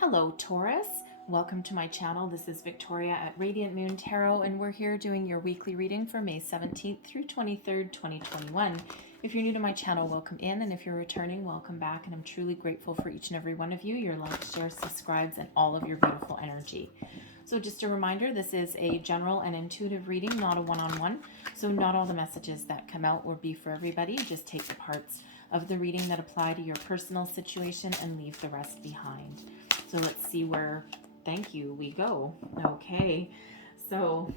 Hello, Taurus. Welcome to my channel. This is Victoria at Radiant Moon Tarot, and we're here doing your weekly reading for May 17th through 23rd, 2021. If you're new to my channel, welcome in, and if you're returning, welcome back, and I'm truly grateful for each and every one of you, your likes, shares, subscribes, and all of your beautiful energy. So just a reminder, this is a general and intuitive reading, not a one-on-one, so not all the messages that come out will be for everybody. Just take the parts of the reading that apply to your personal situation and leave the rest behind. So let's see where, thank you, we go. Okay, so,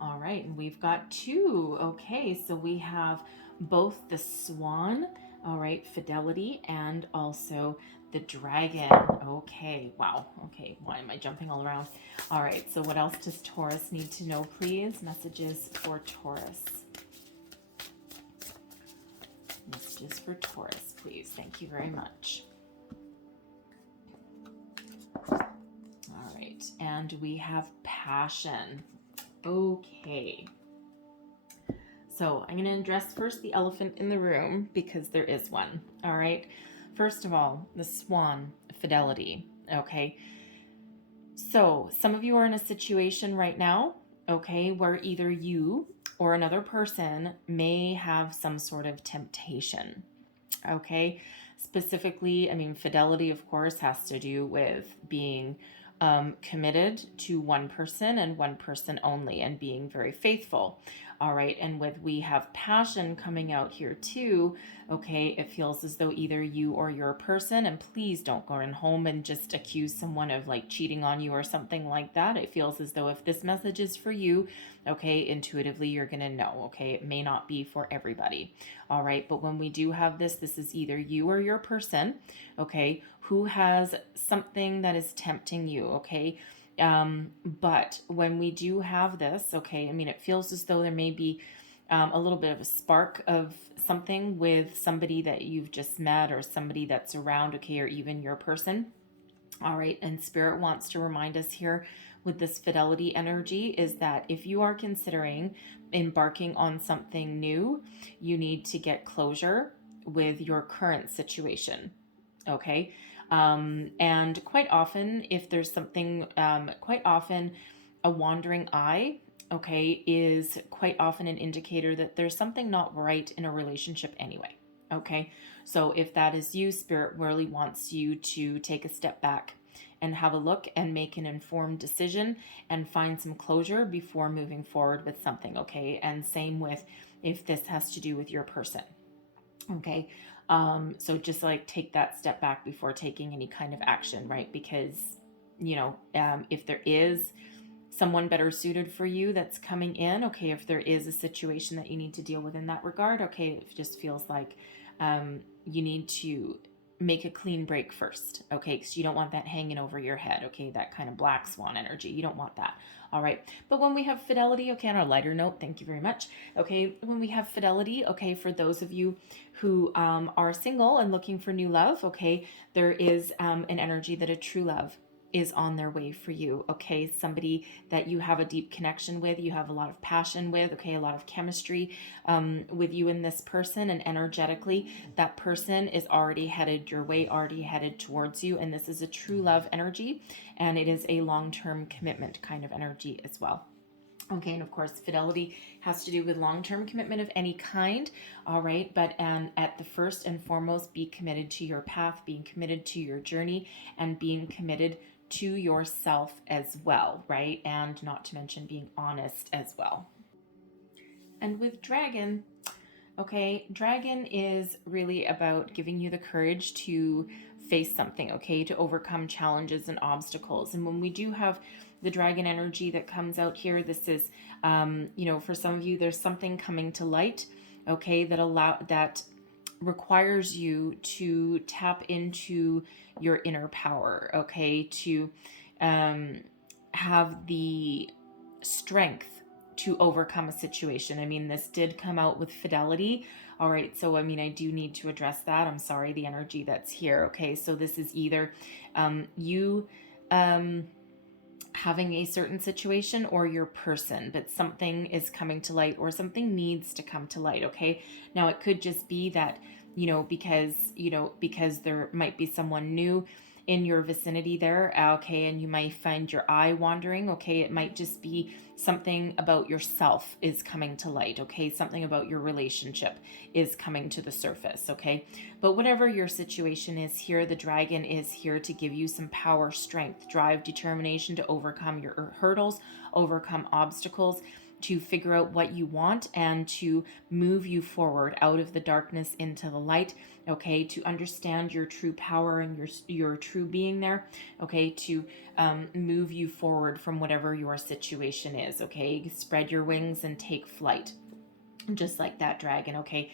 all right, and we've got two. Okay, so we have both the swan, all right, fidelity, and also the dragon. Okay, wow. Okay, why am I jumping all around? All right, so what else does Taurus need to know, please? Messages for Taurus. Messages for Taurus, please. Thank you very much. All right, and we have passion. Okay. So I'm going to address first the elephant in the room because there is one. All right. First of all, the swan, fidelity. Okay. So some of you are in a situation right now, okay, where either you or another person may have some sort of temptation. Okay. Specifically, I mean, fidelity, of course, has to do with being committed to one person and one person only and being very faithful. All right. And with we have passion coming out here too. Okay. It feels as though either you or your person, and please don't go in home and just accuse someone of like cheating on you or something like that. It feels as though if this message is for you, okay, intuitively you're going to know. Okay. It may not be for everybody. All right. But when we do have this is either you or your person, okay, who has something that is tempting you, okay? But when we do have this, okay, I mean, it feels as though there may be a little bit of a spark of something with somebody that you've just met or somebody that's around, okay, or even your person. All right, and Spirit wants to remind us here with this fidelity energy is that if you are considering embarking on something new, you need to get closure with your current situation. Okay. And quite often, if there's something, quite often a wandering eye, okay, is quite often an indicator that there's something not right in a relationship anyway. Okay. So if that is you, Spirit really wants you to take a step back and have a look and make an informed decision and find some closure before moving forward with something. Okay. And same with if this has to do with your person. Okay. So just like take that step back before taking any kind of action, right? Because, if there is someone better suited for you that's coming in, okay, if there is a situation that you need to deal with in that regard, okay, it just feels like you need to make a clean break first, okay, because you don't want that hanging over your head, okay, that kind of black swan energy. You don't want that. All right. But when we have fidelity, okay, on a lighter note, thank you very much. Okay, when we have fidelity, okay, for those of you who are single and looking for new love, okay, there is an energy that a true love is on their way for you. Okay, somebody that you have a deep connection with, you have a lot of passion with, okay, a lot of chemistry with you and this person, and energetically that person is already headed your way, already headed towards you, and this is a true love energy, and it is a long-term commitment kind of energy as well. Okay, and of course, fidelity has to do with long-term commitment of any kind, all right? But at the first and foremost, be committed to your path, being committed to your journey, and being committed to yourself as well, right? And not to mention being honest as well. And with dragon, okay, dragon is really about giving you the courage to face something, okay, to overcome challenges and obstacles. And when we do have the dragon energy that comes out here, this is, for some of you, there's something coming to light, okay, that requires you to tap into your inner power, okay, to have the strength to overcome a situation. I mean, this did come out with fidelity. All right, so I mean, I do need to address that. I'm sorry, the energy that's here. Okay, so this is either you having a certain situation or your person, but something is coming to light or something needs to come to light. Okay, now it could just be that because there might be someone new in your vicinity there, okay, and you might find your eye wandering, okay. It might just be something about yourself is coming to light, okay. Something about your relationship is coming to the surface, okay. But whatever your situation is here, the dragon is here to give you some power, strength, drive, determination to overcome your hurdles, overcome obstacles, to figure out what you want and to move you forward out of the darkness into the light, okay, to understand your true power and your true being there, okay, to move you forward from whatever your situation is, okay. Spread your wings and take flight, just like that dragon, okay.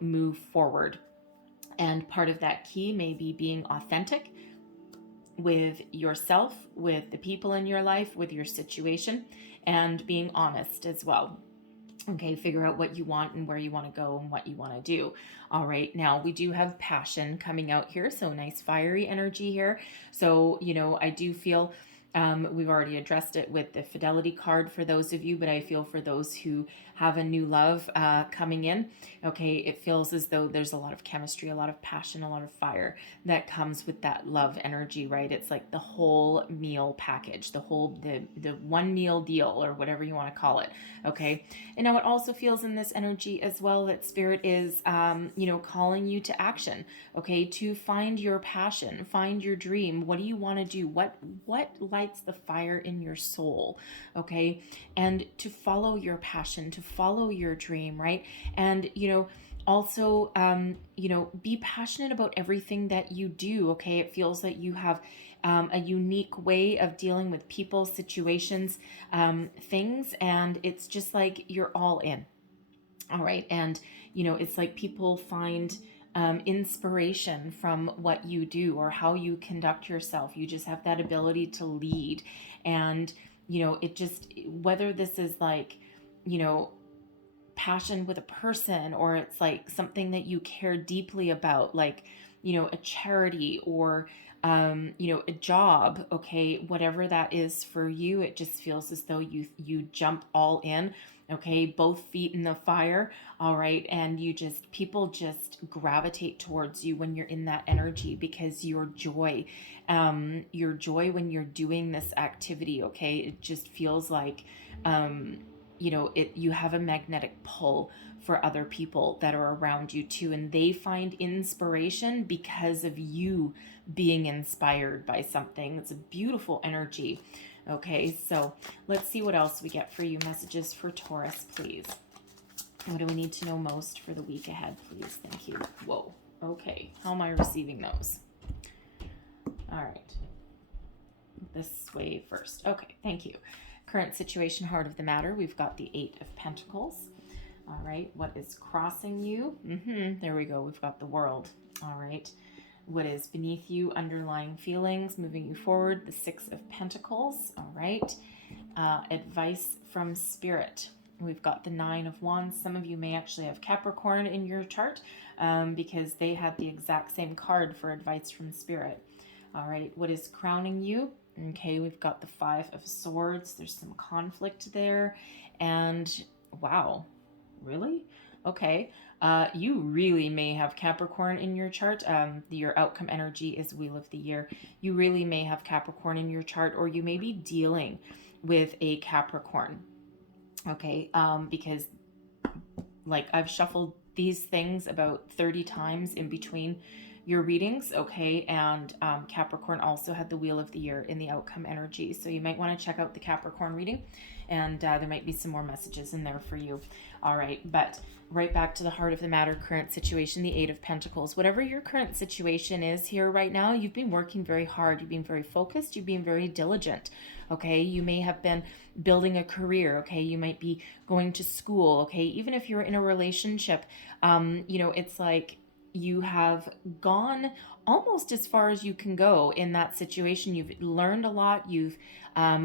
Move forward. And part of that key may be being authentic with yourself, with the people in your life, with your situation, and being honest as well. Okay, figure out what you want and where you want to go and what you want to do. All right, now we do have passion coming out here, so nice fiery energy here. So, I do feel we've already addressed it with the fidelity card for those of you, but I feel for those who have a new love coming in, okay, it feels as though there's a lot of chemistry, a lot of passion, a lot of fire that comes with that love energy, right? It's like the whole meal package, the one meal deal, or whatever you want to call it, okay? And now it also feels in this energy as well that spirit is, calling you to action, okay, to find your passion, find your dream. What do you want to do? What lights the fire in your soul, okay? And to follow your passion, to follow your dream, right? And, also, be passionate about everything that you do, okay? It feels that you have a unique way of dealing with people, situations, things, and it's just like you're all in. All right. And, it's like people find inspiration from what you do or how you conduct yourself. You just have that ability to lead. And, it just, whether this is like, passion with a person, or it's like something that you care deeply about, like, a charity, or a job, okay, whatever that is for you, it just feels as though you jump all in, okay, both feet in the fire, all right, and people just gravitate towards you when you're in that energy, because your joy when you're doing this activity, okay, it just feels like you have a magnetic pull for other people that are around you too, and they find inspiration because of you being inspired by something. It's a beautiful energy. Okay, so let's see what else we get for you. Messages for Taurus, please. What do we need to know most for the week ahead, please? Thank you. Whoa. Okay, how am I receiving those? All right. This way first. Okay, thank you. Current situation, heart of the matter. We've got the 8 of Pentacles. All right, what is crossing you? There we go. We've got the World. All right, what is beneath you? Underlying feelings, moving you forward. The 6 of Pentacles. All right, advice from Spirit. We've got the 9 of Wands. Some of you may actually have Capricorn in your chart because they had the exact same card for advice from Spirit. All right, what is crowning you? Okay, we've got the 5 of Swords. There's some conflict there. And wow, really? Okay. You really may have Capricorn in your chart. Your outcome energy is Wheel of the Year. You really may have Capricorn in your chart, or you may be dealing with a Capricorn. Okay, because like I've shuffled these things about 30 times in between your readings, okay, and Capricorn also had the Wheel of the Year in the outcome energy, so you might want to check out the Capricorn reading, and there might be some more messages in there for you. All right, but right back to the heart of the matter, current situation, the 8 of Pentacles. Whatever your current situation is here right now, you've been working very hard, you've been very focused, you've been very diligent, okay? You may have been building a career, okay? You might be going to school, okay? Even if you're in a relationship, it's like you have gone almost as far as you can go in that situation. You've learned a lot. You've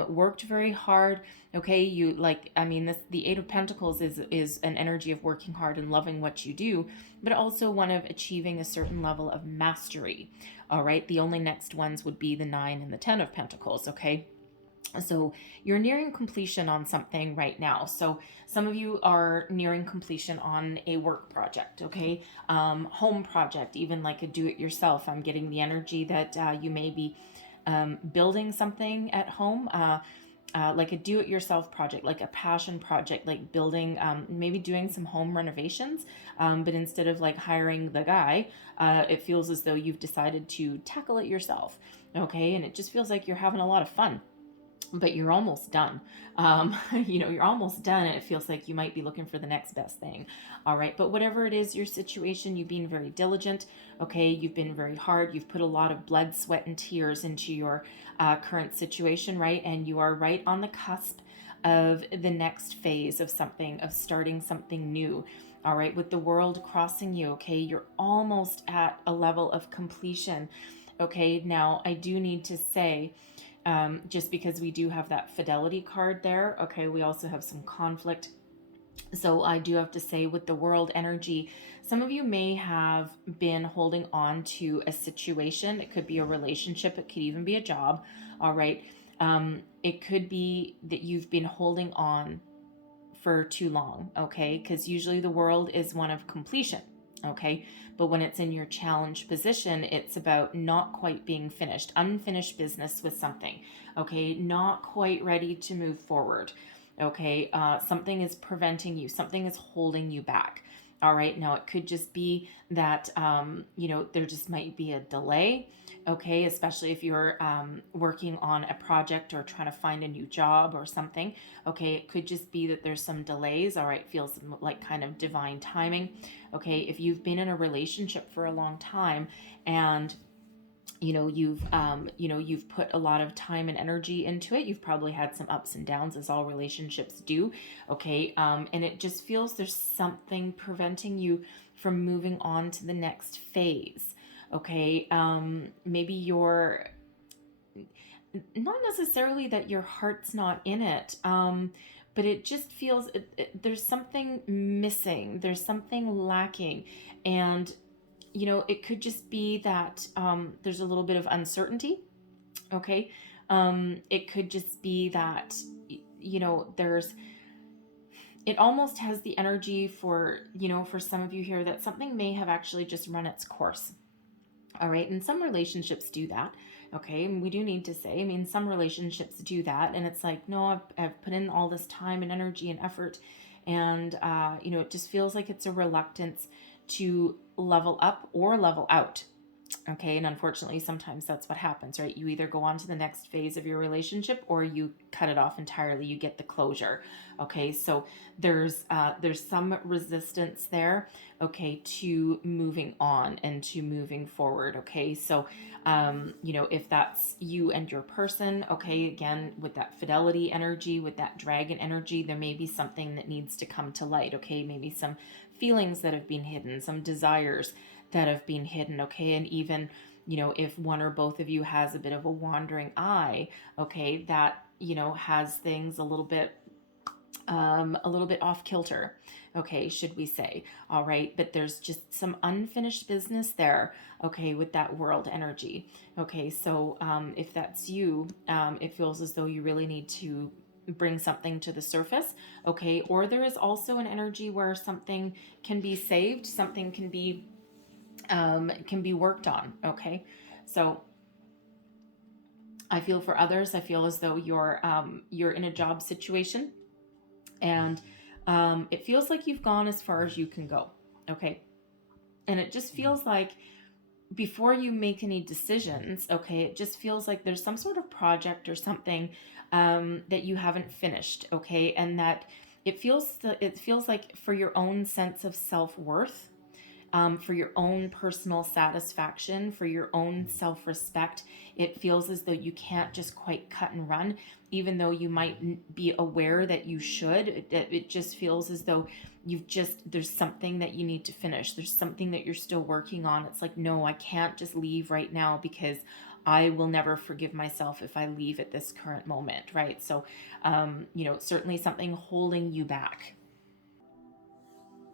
worked very hard. Okay, the 8 of Pentacles is an energy of working hard and loving what you do, but also one of achieving a certain level of mastery. All right, the only next ones would be the 9 and the 10 of Pentacles. Okay. So you're nearing completion on something right now. So some of you are nearing completion on a work project, okay? Home project, even like a do-it-yourself. I'm getting the energy that you may be building something at home. Like a do-it-yourself project, like a passion project, like building, maybe doing some home renovations. But instead of like hiring the guy, it feels as though you've decided to tackle it yourself. Okay, and it just feels like you're having a lot of fun, but you're almost done. You're almost done, and it feels like you might be looking for the next best thing. All right, but whatever it is, your situation, you've been very diligent. Okay, you've been very hard. You've put a lot of blood, sweat, and tears into your current situation, right? And you are right on the cusp of the next phase of something, of starting something new. All right, with the world crossing you, okay, you're almost at a level of completion. Okay, now I do need to say, just because we do have that fidelity card there, okay, we also have some conflict. So I do have to say, with the world energy, some of you may have been holding on to a situation. It could be a relationship, it could even be a job. All right. It could be that you've been holding on for too long, okay? Because usually the world is one of completion, okay? But when it's in your challenge position, it's about not quite being finished, unfinished business with something, okay? Not quite ready to move forward, okay? Something is preventing you, something is holding you back. All right, now it could just be that, there just might be a delay, okay, especially if you're working on a project or trying to find a new job or something. Okay, it could just be that there's some delays. All right, feels like kind of divine timing. Okay, if you've been in a relationship for a long time and you've put a lot of time and energy into it, you've probably had some ups and downs, as all relationships do. Okay, and it just feels there's something preventing you from moving on to the next phase. Okay, maybe you're not necessarily that your heart's not in it, but it just feels there's something missing, there's something lacking. And it could just be that there's a little bit of uncertainty. Okay, it could just be that there's, it almost has the energy for some of you here, that something may have actually just run its course. All right, and some relationships do that. Okay, and we do need to say, I mean, some relationships do that, and it's like, no, I've put in all this time and energy and effort, and it just feels like it's a reluctance to level up or level out. Okay, and unfortunately, sometimes that's what happens, right? You either go on to the next phase of your relationship or you cut it off entirely. You get the closure. Okay, so there's some resistance there. Okay, to moving on and to moving forward. Okay, so if that's you and your person, okay, again, with that fidelity energy, with that dragon energy, there may be something that needs to come to light. Okay, maybe some feelings that have been hidden, some desires that have been hidden. Okay, and even if one or both of you has a bit of a wandering eye, okay, that has things a little bit off kilter, okay, should we say. All right, but there's just some unfinished business there, okay, with that world energy. Okay, so if that's you, it feels as though you really need to bring something to the surface. Okay, or there is also an energy where something can be saved, something can be worked on. Okay, so I feel for others, I feel as though you're in a job situation, and it feels like you've gone as far as you can go. Okay, and it just feels like before you make any decisions, okay, it just feels like there's some sort of project or something that you haven't finished. Okay, and that it feels like for your own sense of self-worth, for your own personal satisfaction, for your own self respect. It feels as though you can't just quite cut and run, even though you might be aware that you should. It just feels as though there's something that you need to finish. There's something that you're still working on. It's like, no, I can't just leave right now because I will never forgive myself if I leave at this current moment, right? So, certainly something holding you back.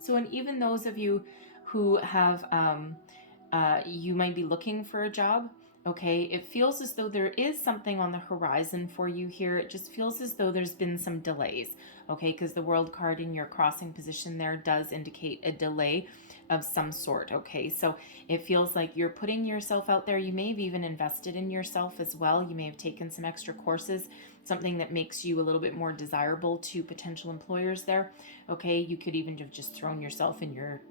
So, and even those of you who have, you might be looking for a job, Okay, it feels as though there is something on the horizon for you here. It just feels as though there's been some delays. Okay, because the world card in your crossing position there does indicate a delay of some sort. Okay, so it feels like you're putting yourself out there. You may have even invested in yourself as well. You may have taken some extra courses, something that makes you a little bit more desirable to potential employers there. Okay, you could even have just thrown yourself in your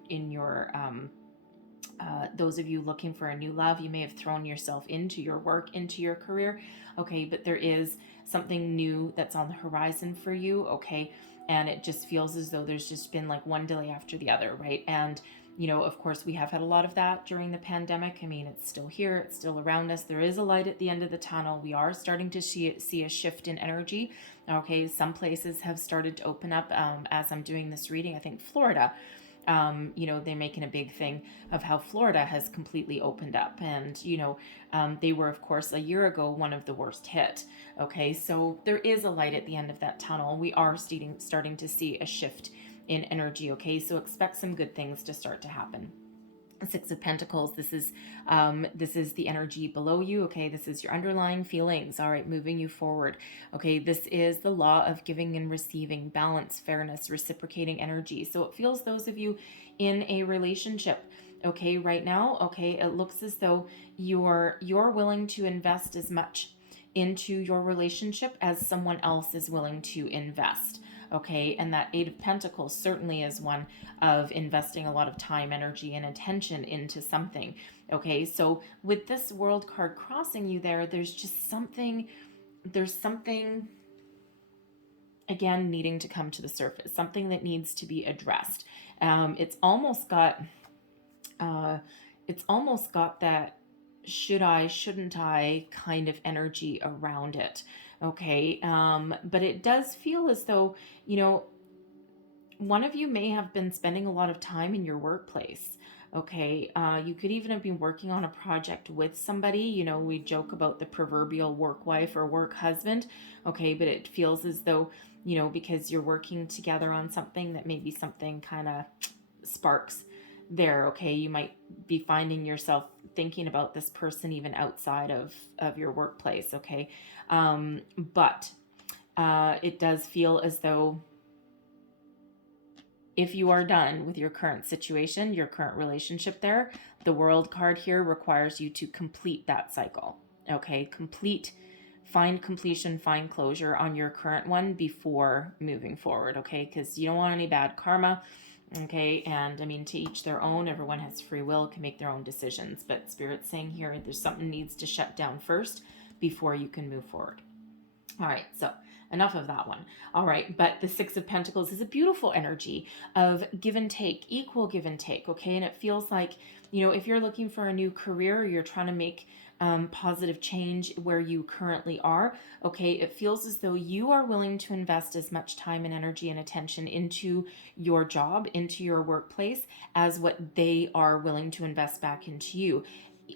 those of you looking for a new love, you may have thrown yourself into your work, into your career. Okay, but there is something new that's on the horizon for you. Okay, and it just feels as though there's just been like one delay after the other, right? And of course, we have had a lot of that during the pandemic. I mean, it's still here, it's still around us. There is a light at the end of the tunnel. We are starting to see a shift in energy. Okay, some places have started to open up as I'm doing this reading. I think Florida, they're making a big thing of how Florida has completely opened up. And, they were, of course, a year ago, one of the worst hit. Okay, so there is a light at the end of that tunnel. We are starting to see a shift in energy. Okay, so expect some good things to start to happen. Six of Pentacles, this is the energy below you. Okay, this is your underlying feelings. All right, moving you forward. Okay, this is the law of giving and receiving, balance, fairness, reciprocating energy. So it feels those of you in a relationship, okay, right now, okay, it looks as though you're willing to invest as much into your relationship as someone else is willing to invest. Okay, and that Eight of Pentacles certainly is one of investing a lot of time, energy, and attention into something. Okay, so with this World card crossing you there, there's something again needing to come to the surface, something that needs to be addressed. It's almost got that should I, shouldn't I kind of energy around it. Okay, but it does feel as though, one of you may have been spending a lot of time in your workplace. Okay, you could even have been working on a project with somebody. We joke about the proverbial work wife or work husband. Okay, but it feels as though, because you're working together on something, that maybe something kind of sparks there. Okay, you might be finding yourself thinking about this person even outside of your workplace. Okay, but it does feel as though if you are done with your current situation, your current relationship there, the World card here requires you to complete that cycle. Okay, find completion, find closure on your current one before moving forward. Okay, because you don't want any bad karma. Okay, and I mean, to each their own. Everyone has free will, can make their own decisions. But Spirit's saying here, there's something needs to shut down first before you can move forward. All right, so enough of that one. All right, but the Six of Pentacles is a beautiful energy of give and take, equal give and take. Okay, and it feels like, if you're looking for a new career, or you're trying to make positive change where you currently are. Okay, it feels as though you are willing to invest as much time and energy and attention into your job, into your workplace, as what they are willing to invest back into you.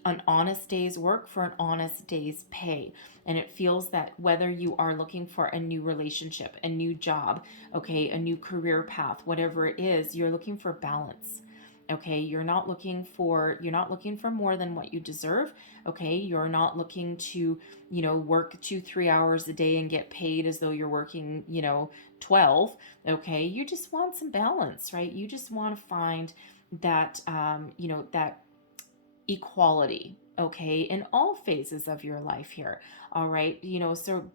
An honest day's work for an honest day's pay. And it feels that whether you are looking for a new relationship, a new job, okay, a new career path, whatever it is, you're looking for balance. Okay, you're not looking for more than what you deserve. Okay, you're not looking to work 2-3 hours a day and get paid as though you're working 12. Okay, you just want some balance, right? You just want to find that that equality, okay, in all phases of your life here. All right, so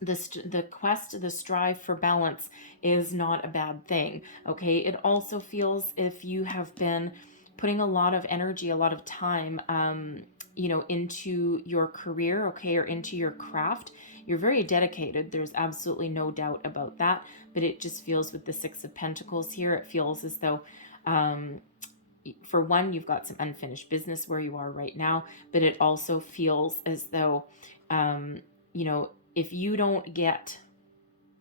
the strive for balance is not a bad thing. Okay, it also feels if you have been putting a lot of energy, a lot of time into your career, okay, or into your craft, you're very dedicated. There's absolutely no doubt about that. But it just feels with the Six of Pentacles here, it feels as though for one, you've got some unfinished business where you are right now, but it also feels as though, if you don't get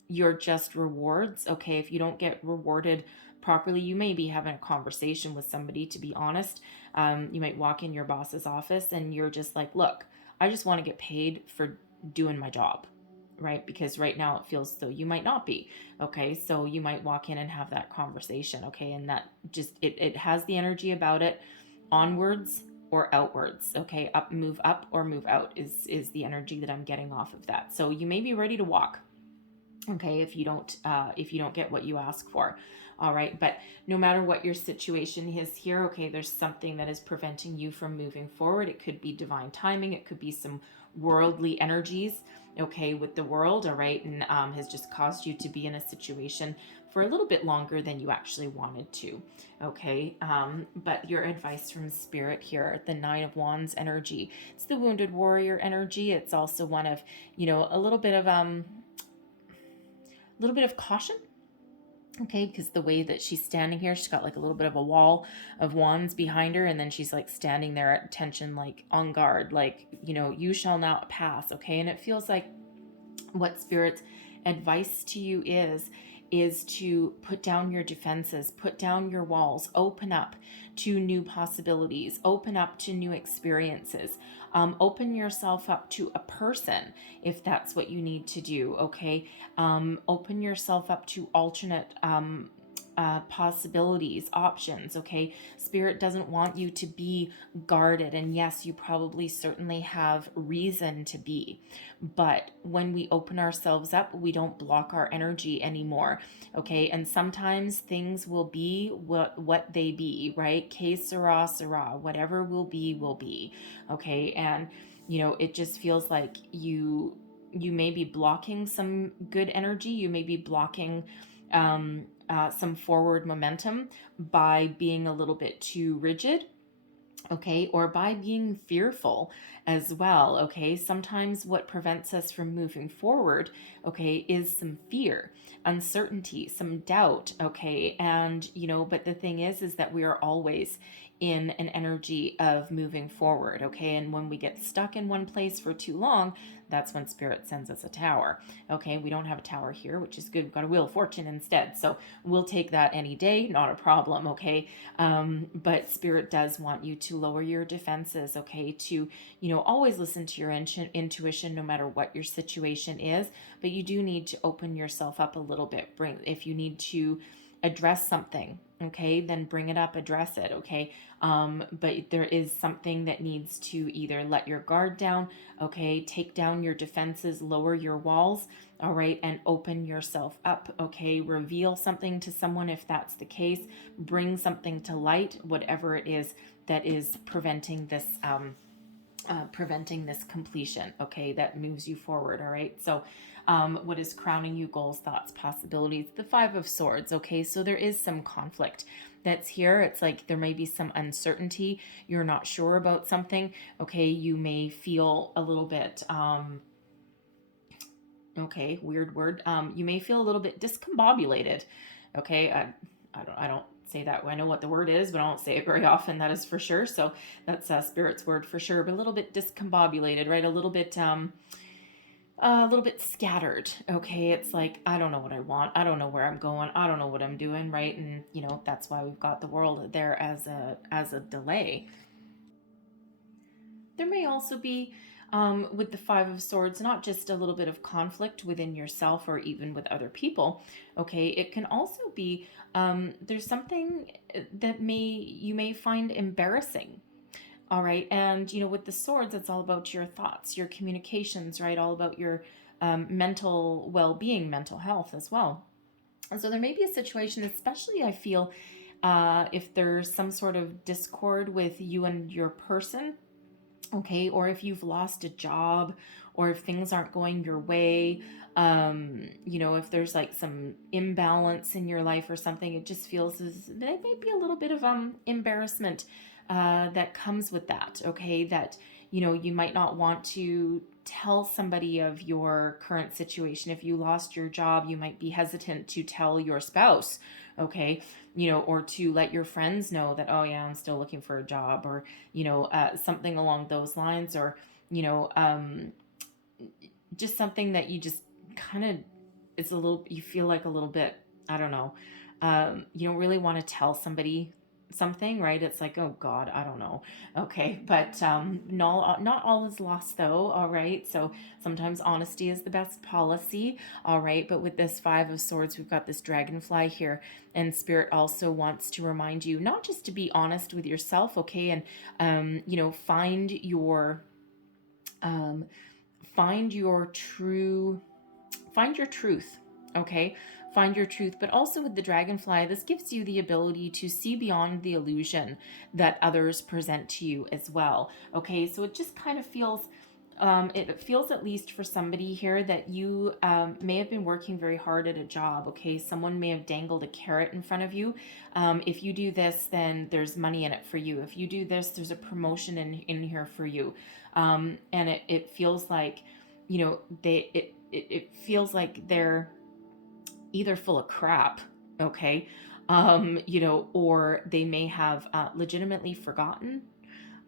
your just rewards, okay, if you don't get rewarded properly, you may be having a conversation with somebody, to be honest. You might walk in your boss's office and you're just like, look, I just want to get paid for doing my job. Right? Because right now it feels though you might not be. Okay, so you might walk in and have that conversation. Okay, and that just it has the energy about it, onwards or outwards. Okay, move up or move out is the energy that I'm getting off of that. So you may be ready to walk. Okay, if you don't get what you ask for. All right, but no matter what your situation is here, okay, there's something that is preventing you from moving forward. It could be divine timing, it could be some worldly energies, okay, with the world, all right, and has just caused you to be in a situation for a little bit longer than you actually wanted to. Okay, but your advice from spirit here, the Nine of Wands energy, it's the wounded warrior energy. It's also one of, a little bit of caution. Okay, because the way that she's standing here, she's got like a little bit of a wall of wands behind her, and then she's like standing there at attention, like on guard, like, you shall not pass. Okay, and it feels like what Spirit's advice to you is to put down your defenses, put down your walls, open up to new possibilities, open up to new experiences, open yourself up to a person if that's what you need to do. Okay, open yourself up to alternate possibilities, options. Okay, Spirit doesn't want you to be guarded, and yes, you probably certainly have reason to be, but when we open ourselves up, we don't block our energy anymore. Okay, and sometimes things will be what they be, right? Que sera, sera. Whatever will be. Okay, and it just feels like you may be blocking some good energy. You may be blocking some forward momentum by being a little bit too rigid, okay, or by being fearful as well. Okay, sometimes what prevents us from moving forward, okay, is some fear, uncertainty, some doubt. Okay, and but the thing is that we are always in an energy of moving forward. Okay, and when we get stuck in one place for too long, that's when Spirit sends us a tower. Okay, we don't have a tower here, which is good. We've got a Wheel of Fortune instead, so we'll take that any day, not a problem. Okay, but Spirit does want you to lower your defenses. Okay, to always listen to your intuition, no matter what your situation is. But you do need to open yourself up a little bit. If you need to address something, okay, then bring it up, address it. Okay, but there is something that needs to either let your guard down, okay, take down your defenses, lower your walls, all right, and open yourself up. Okay, reveal something to someone if that's the case, bring something to light, whatever it is that is preventing this completion, okay, that moves you forward. All right, so what is crowning you? Goals, thoughts, possibilities, the Five of Swords. Okay, so there is some conflict that's here. It's like there may be some uncertainty. You're not sure about something. Okay, you may feel a little bit okay, weird word. You may feel a little bit discombobulated. Okay, I don't say that. I know what the word is, but I don't say it very often. That is for sure. So that's Spirit's word for sure. But a little bit discombobulated, right? A little bit scattered. Okay, it's like I don't know what I want. I don't know where I'm going. I don't know what I'm doing, right? And that's why we've got the world there as a delay. There may also be, with the Five of Swords, not just a little bit of conflict within yourself or even with other people. Okay, it can also be there's something that you may find embarrassing. All right, and with the swords, it's all about your thoughts, your communications, right? All about your mental well-being, mental health as well. And so there may be a situation, especially I feel, if there's some sort of discord with you and your person, okay, or if you've lost a job, or if things aren't going your way, if there's like some imbalance in your life or something, it just feels as there may be a little bit of embarrassment that comes with that. Okay, that you might not want to tell somebody of your current situation. If you lost your job, you might be hesitant to tell your spouse, okay, or to let your friends know that, oh yeah, I'm still looking for a job, or something along those lines, or just something that you just kind of, it's a little, you feel like a little bit, I don't know, you don't really want to tell somebody something, right? It's like, oh God, I don't know. Okay, but not all is lost though. All right, so sometimes honesty is the best policy. All right, but with this Five of Swords, we've got this dragonfly here, and Spirit also wants to remind you not just to be honest with yourself, okay, and find your um, find your true find your truth, okay? Find your truth. But also with the dragonfly, this gives you the ability to see beyond the illusion that others present to you as well, okay? So it just kind of feels, it feels, at least for somebody here, that you may have been working very hard at a job, okay? Someone may have dangled a carrot in front of you. If you do this, then there's money in it for you. If you do this, there's a promotion in here for you. And it feels like, it feels like they're either full of crap, okay, or they may have legitimately forgotten.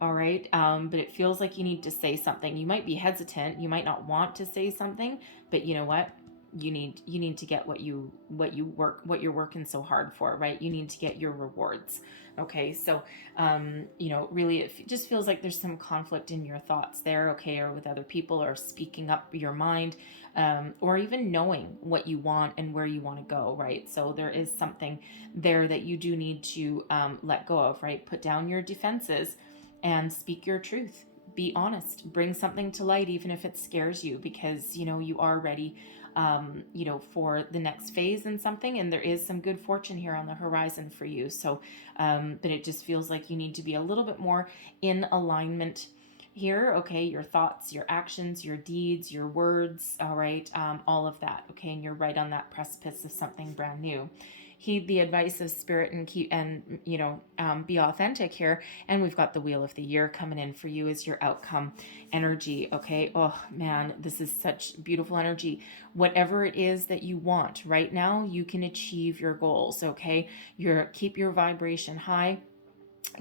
All right, but it feels like you need to say something. You might be hesitant, you might not want to say something, but you know what, you need to get what you're working so hard for, right? You need to get your rewards. Okay, so really it just feels like there's some conflict in your thoughts there, okay, or with other people, or speaking up your mind, or even knowing what you want and where you want to go, right? So there is something there that you do need to let go of, right? Put down your defenses and speak your truth. Be honest, bring something to light, even if it scares you, because you are ready for the next phase in something, and there is some good fortune here on the horizon for you. So but it just feels like you need to be a little bit more in alignment here, okay? Your thoughts, your actions, your deeds, your words, all right, all of that, okay? And you're right on that precipice of something brand new. Heed the advice of Spirit and be authentic here. And we've got the Wheel of the Year coming in for you as your outcome energy, okay? Oh man, this is such beautiful energy. Whatever it is that you want right now, you can achieve your goals, okay? Keep your vibration high,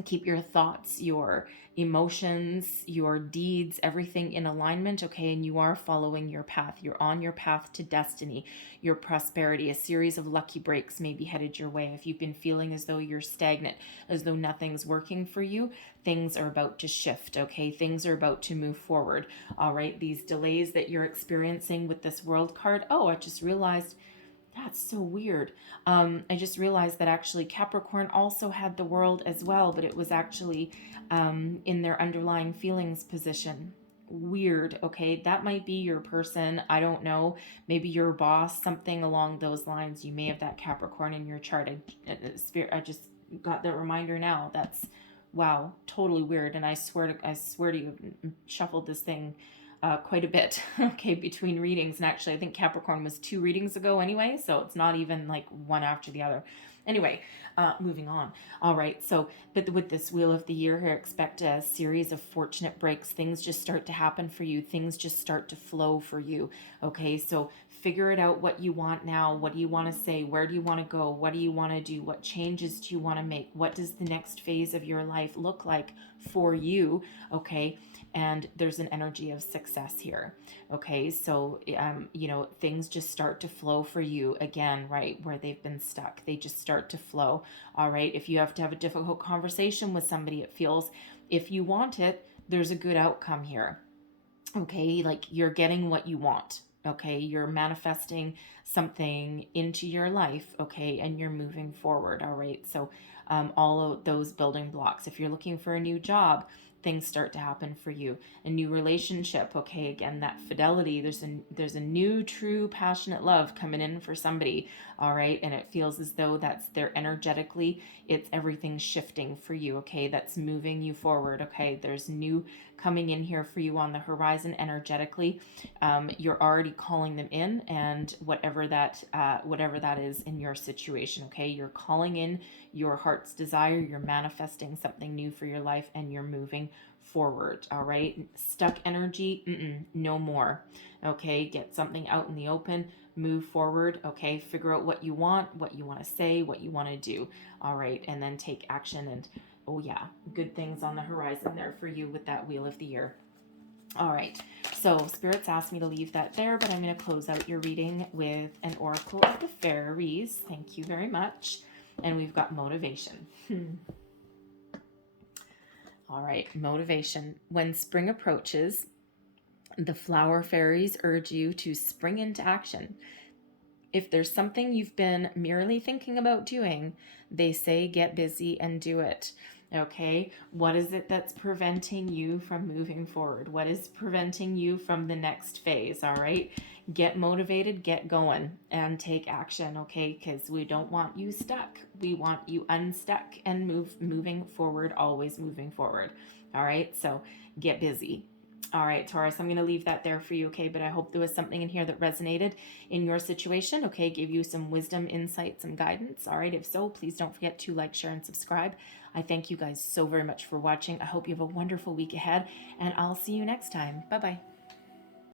keep your thoughts, your emotions, your deeds, everything in alignment, okay? And you are following your path. You're on your path to destiny, your prosperity. A series of lucky breaks may be headed your way. If you've been feeling as though you're stagnant, as though nothing's working for you, things are about to shift, okay? Things are about to move forward, all right? These delays that you're experiencing with this World card, oh, I just realized that's so weird. I just realized that actually Capricorn also had the World as well, but it was actually in their underlying feelings position. Weird. Okay, that might be your person. I don't know. Maybe your boss, something along those lines. You may have that Capricorn in your chart. I just got that reminder now. That's wow, totally weird. And I swear to you, shuffled this thing quite a bit, okay, between readings. And actually, I think Capricorn was 2 readings ago anyway, so it's not even like one after the other. Anyway, moving on. All right, so, but with this Wheel of the Year here, expect a series of fortunate breaks. Things just start to happen for you. Things just start to flow for you, okay? So figure it out what you want now. What do you want to say? Where do you want to go? What do you want to do? What changes do you want to make? What does the next phase of your life look like for you, okay? And there's an energy of success here, okay? So things just start to flow for you again, right? Where they've been stuck, they just start to flow. All right, if you have to have a difficult conversation with somebody, it feels, if you want it, there's a good outcome here, okay? Like you're getting what you want, okay? You're manifesting something into your life, okay? And you're moving forward, all right? So all of those building blocks. If you're looking for a new job, things start to happen for you. A new relationship, okay? Again, that fidelity. There's a new, true, passionate love coming in for somebody, all right? And it feels as though that's there energetically. It's everything shifting for you, okay? That's moving you forward, okay? There's new coming in here for you on the horizon energetically. You're already calling them in, and whatever that is in your situation, okay? You're calling in your heart's desire. You're manifesting something new for your life, and you're moving forward, all right? Stuck energy, no more, okay? Get something out in the open, move forward, okay? Figure out what you want to say, what you want to do, all right? And then take action. And oh yeah, good things on the horizon there for you with that Wheel of the Year. All right, so Spirits asked me to leave that there, but I'm going to close out your reading with an Oracle of the Fairies. Thank you very much. And we've got motivation. All right, motivation. When spring approaches, the flower fairies urge you to spring into action. If there's something you've been merely thinking about doing, they say get busy and do it. Okay, what is it that's preventing you from moving forward? What is preventing you from the next phase? All right, get motivated, get going, and take action. Okay, because we don't want you stuck. We want you unstuck and moving forward, always moving forward. All right, so get busy. All right, Taurus, I'm going to leave that there for you, okay? But I hope there was something in here that resonated in your situation, okay? Gave you some wisdom, insight, some guidance. All right, if so, please don't forget to like, share, and subscribe. I thank you guys so very much for watching. I hope you have a wonderful week ahead, and I'll see you next time. Bye-bye.